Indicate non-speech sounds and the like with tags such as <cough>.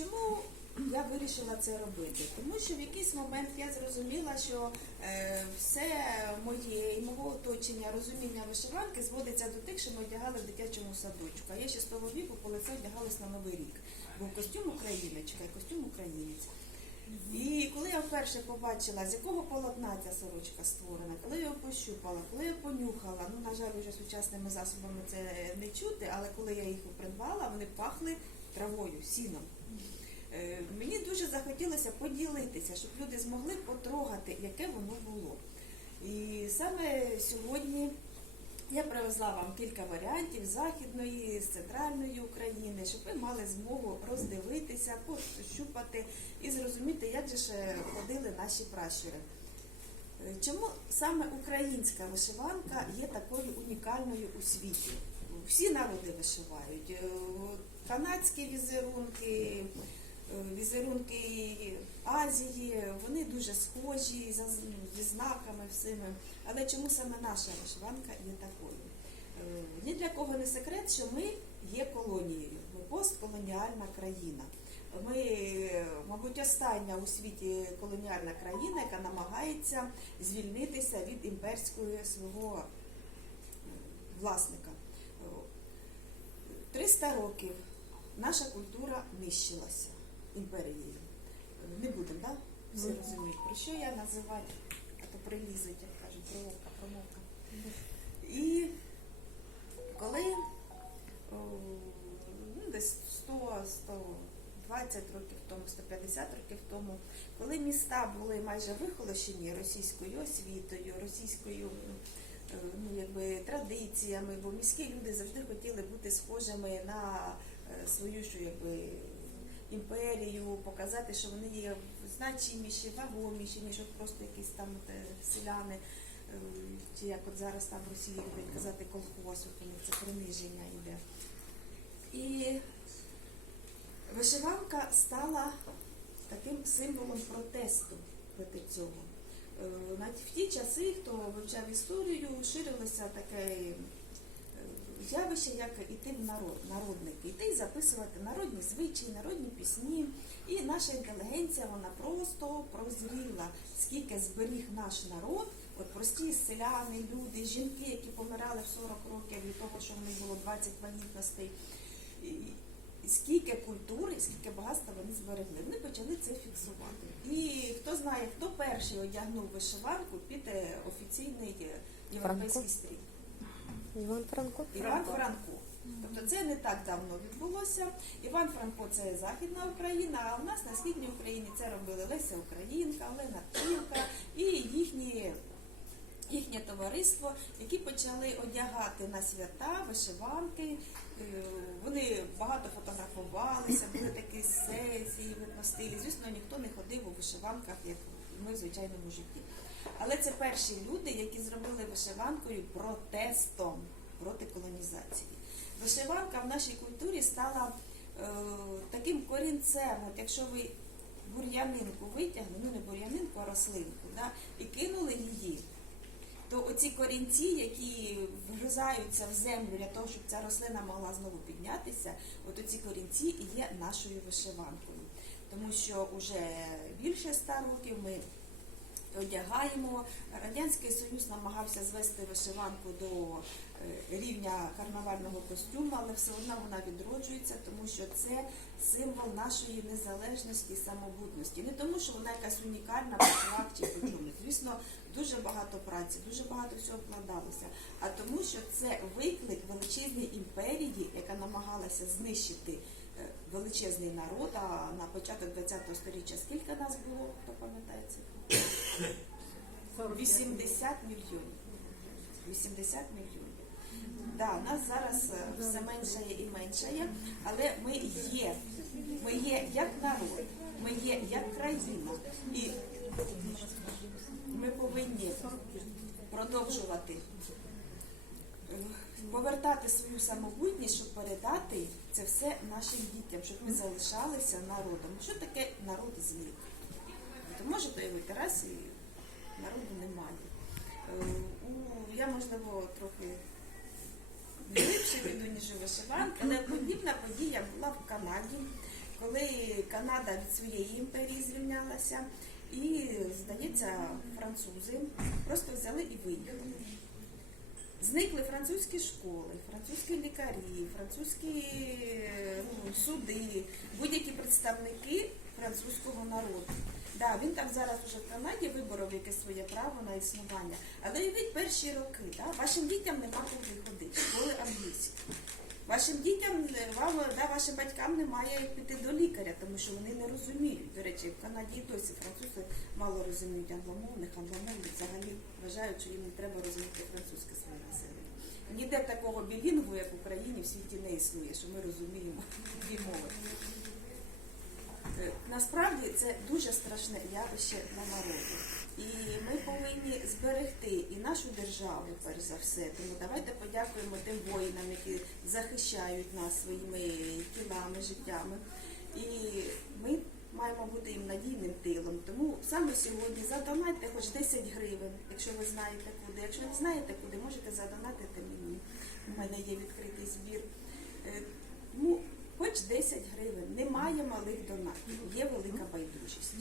чому я вирішила це робити? Тому що в якийсь момент я зрозуміла, що е, все моє і мого оточення розуміння вишиванки зводиться до тих, що ми одягали в дитячому садочку. А я ще з того віку, коли це одягалась на Новий рік. Був костюм україночка і костюм українець. І коли я вперше побачила, з якого полотна ця сорочка створена, коли я його пощупала, коли я понюхала, ну на жаль, вже сучасними засобами це не чути, але коли я їх придбала, вони пахли травою, сіном. Е, Мені дуже захотілося поділитися, щоб люди змогли потрогати, яке воно було. І саме сьогодні я привезла вам кілька варіантів з західної, з центральної України, щоб ви мали змогу роздивитися, пощупати і зрозуміти, як же ж е, ходили наші пращури. Е, Чому саме українська вишиванка є такою унікальною у світі? Всі народи вишивають. Канадські візерунки, е, візерунки Азії, вони дуже схожі ну, зі знаками всіми. Але чому саме наша вишиванка є такою? Е, Ні для кого не секрет, що ми є колонією, ми постколоніальна країна. Ми, мабуть, остання у світі колоніальна країна, яка намагається звільнитися від імперського свого е, власника. Е, 300 років наша культура нищилася імперією. Не будемо, так? Всі розуміють, про що я називати, а то прилізуть, як кажуть, промовка, промовка. І коли о, ну, десь 100, 120 років тому, 150 років тому, коли міста були майже вихолощені російською освітою, російською е, ну, якби, традиціями, бо міські люди завжди хотіли бути схожими на свою що, якби, імперію, показати, що вони є значиміші, вагоміші, ніж просто якісь там от, е, селяни. Е, Чи як от зараз там в Росії люблять казати колхоз, у них це приниження йде. І вишиванка стала таким символом протесту проти цього. Е, Навіть в ті часи, хто вивчав історію, ширилося таке явище, як іти в народ, народники, іти і записувати народні звичаї, народні пісні. І наша інтелігенція вона просто прозріла, скільки зберіг наш народ, от прості селяни, люди, жінки, які помирали в 40 років від того, що в них було 20 вагітностей. Скільки культури, скільки багатства вони зберегли. Вони почали це фіксувати. І хто знає, хто перший одягнув вишиванку під е, офіційний е, європейський стрій. Іван Франко. Іван Франко. Тобто це не так давно відбулося. Іван Франко це Західна Україна, а у нас на східній Україні це робили Леся Українка, Олена Тівка і їхні. Їхнє товариство, які почали одягати на свята вишиванки. Е, Вони багато фотографувалися, були такі сесії, видно стилі. Звісно, ніхто не ходив у вишиванках, як ми в звичайному житті. Але це перші люди, які зробили вишиванкою протестом проти колонізації. Вишиванка в нашій культурі стала е, таким корінцем. От якщо ви бур'янинку витягнули, ну не бур'янинку, а рослинку, да, і кинули її, то оці корінці, які вгризаються в землю для того, щоб ця рослина могла знову піднятися, от оці корінці і є нашою вишиванкою. Тому що вже більше ста років ми одягаємо. Радянський Союз намагався звести вишиванку до е, рівня карнавального костюму, але все одно вона відроджується, тому що це символ нашої незалежності і самобутності. Не тому, що вона якась унікальна по чи по чомусь. Звісно, дуже багато праці, дуже багато всього вкладалося. А тому, що це виклик величезній імперії, яка намагалася знищити е, величезний народ. А на початок ХХ століття скільки нас було, хто пам'ятає цифру? 80 мільйонів. 80 мільйонів. Да, нас зараз е, все меншає і меншає, але ми є. Ми є як народ, ми є як країна. І ми повинні продовжувати е, повертати свою самобутність, щоб передати це все нашим дітям, щоб ми залишалися народом. Що таке народ злий? То може то раз і народу немає. Е, Я, можливо, трохи глибше веду, ніж у вишиванки, але подібна подія була в Канаді, коли Канада від своєї імперії звільнялася, і, здається, французи просто взяли і виїхали. Зникли французькі школи, французькі лікарі, французькі ну, суди, будь-які представники французького народу. Да, він там зараз вже в Канаді виборов якесь своє право на існування. Але уявіть перші роки, да, вашим дітям нема куди ходити, школи англійські. Вашим дітям, е, вам, да, вашим батькам немає як піти до лікаря, тому що вони не розуміють. До речі, в Канаді і досі французи мало розуміють англомовних, англомовні взагалі вважають, що їм не треба розуміти французьке своє населення. Ніде такого білінгу, як в Україні, в світі не існує, що ми розуміємо <laughs> дві мови. Е, Насправді це дуже страшне явище для народу. І ми повинні зберегти і нашу державу, перш за все. Тому давайте подякуємо тим воїнам, які захищають нас своїми тілами, життями. І ми маємо бути їм надійним тилом. Тому саме сьогодні задонайте хоч 10 гривень, якщо ви знаєте куди. Якщо не знаєте куди, можете задонатити мені. У мене є відкритий збір. Е, Ну, хоч 10 гривень. Немає малих донатів, є велика байдужість.